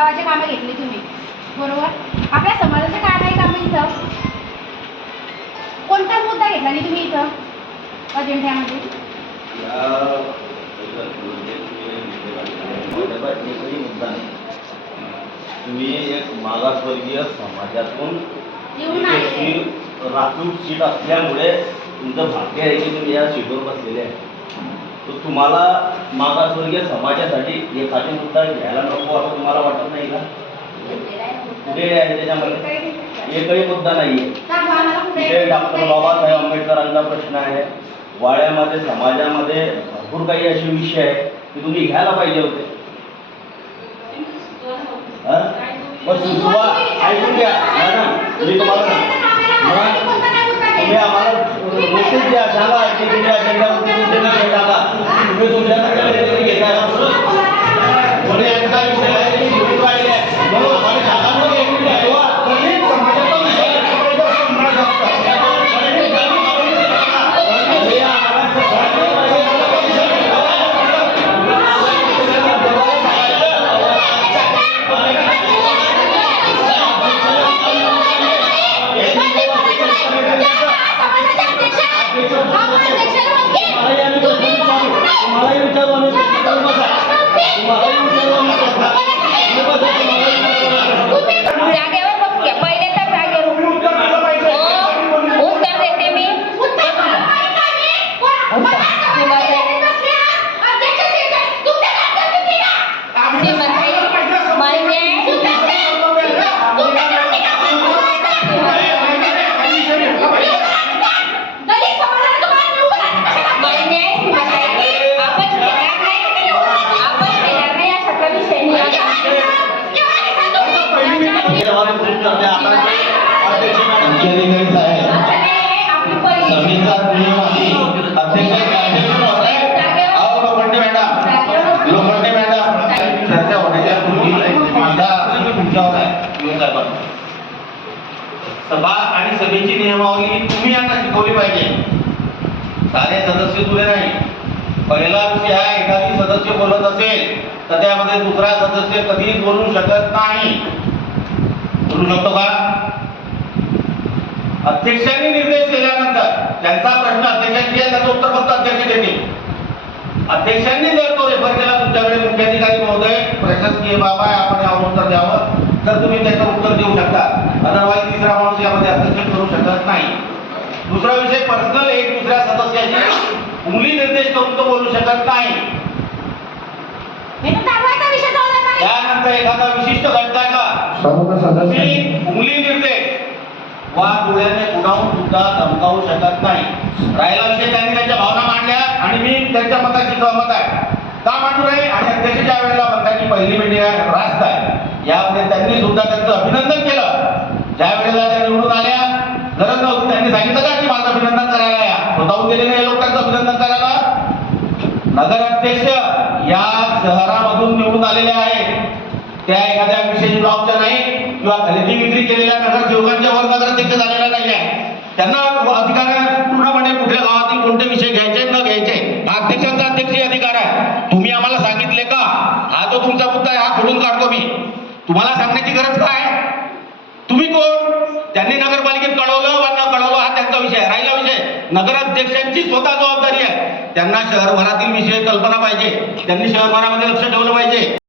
गावाचे कामं घेतली तुम्ही, बरोबर? आपल्या समाजाचे काय नाही कामं इथं? कोणता मुद्दा घेतला नाही तुम्ही इथं अजेंड्यामध्ये? मुद्दा नाही, तुम्ही एक मागासवर्गीय समाजातून राखीव सीट असल्यामुळे तुमचं भाग्य आहे की तुम्ही या सीटवर बसलेले आहे. तर तुम्हाला मागासवर्गीय समाजासाठी एखादी मुद्दा घ्यायला नको असं तुम्हाला वाटत नाही का? कुठे आहे त्याच्यामध्ये? एकही मुद्दा नाहीये. तिथे डॉक्टर बाबासाहेब आंबेडकरांचा प्रश्न आहे. वाड्यामध्ये समाजामध्ये भरपूर काही असे विषय आहे की तुम्ही घ्यायला पाहिजे होते. सुचवा, ऐकून घ्या मॅडम, मी तुम्हाला तुम्ही आम्हाला नोटीस द्या, सांगा की तुम्ही अजेंड्यावरती तुमचे विषय टाका. तुम्ही तुमच्याकडे घेताय विषय आहे की निवडून राहिले म्हणून आम्हाला सांगा जागेवर बसून घ्या. पहिले तर जागेवर उत्तर देते मी. सभा आणि सभेची नियमावली तुम्ही यांना शिकवली पाहिजे. सारे सदस्य तुले नाही. पहिला विषय आहे, एखादी सदस्य बोलत असेल तर त्यामध्ये दुसरा सदस्य कधीच बोलू शकत नाही. बोलू शकतो का? अध्यक्षांनी निर्देश दिल्यानंतर त्यांचा प्रश्न अध्यक्षांची आहे, त्याचं उत्तर फक्त अध्यक्ष देतील. अध्यक्षांनी जर तो रेफर केला तुमच्याकडे, मुख्याधिकारी महोदय प्रशासकीय बाब आहे, आपण यावर उत्तर द्यावं, तर तुम्ही त्याचं उत्तर देऊ शकता. अदरवाईज तिसरा माणूस यामध्ये हस्तक्षेप करू शकत नाही. दुसरा विषय, पर्सनल एक दुसऱ्या सदस्याची उंगली निर्देश करून तो बोलू शकत नाही. त्यानंतर एखादा विशिष्ट घटकाचा उंगली निर्देश वा डोळ्याने उडावून सुद्धा धमकावू शकत नाही. राहिला विषय, त्यांनी त्यांच्या भावना मांडल्या आणि मी त्यांच्या मताशी सहमत आहे. का मांडू नये? आणि अध्यक्ष ज्या वेळेला म्हणतात की पहिली मीटिंग आहे, रास्त आहे, यामध्ये त्यांनी सुद्धा त्यांचं अभिनंदन केलं. ज्या वेळेला त्या निवडून आल्या, गरज नव्हती, त्यांनी सांगितलं का की माझं अभिनंदन करायला या. स्वतःहून गेले नाही लोक त्यांचं अभिनंदन करायला. नगराध्यक्ष या शहरामधून निवडून आलेले आहेत. त्या एखाद्या विशेष ब्लॉकच्या नाही किंवा खरेदी विक्री केलेल्या नगरसेवकांच्या वर नगराध्यक्ष झालेला नाही आहे. त्यांना अधिकार आहे पूर्णपणे कुठल्या गावातील कोणते विषय घ्यायचे न घ्यायचे, हा अध्यक्षांचा अध्यक्षीय अधिकार आहे. तुम्ही आम्हाला सांगितले का? हा जो तुमचा मुद्दा आहे हा खोडून काढतो मी. तुम्हाला सांगण्याची गरज काय? तुम्ही कोण? त्यांनी नगरपालिकेत कळवलं वा न कळवलं हा त्यांचा विषय. राहिला विषय, नगराध्यक्षांची स्वतः जबाबदारी आहे. त्यांना शहरभरातील विषय कल्पना पाहिजे, त्यांनी शहरभरामध्ये लक्ष ठेवलं पाहिजे.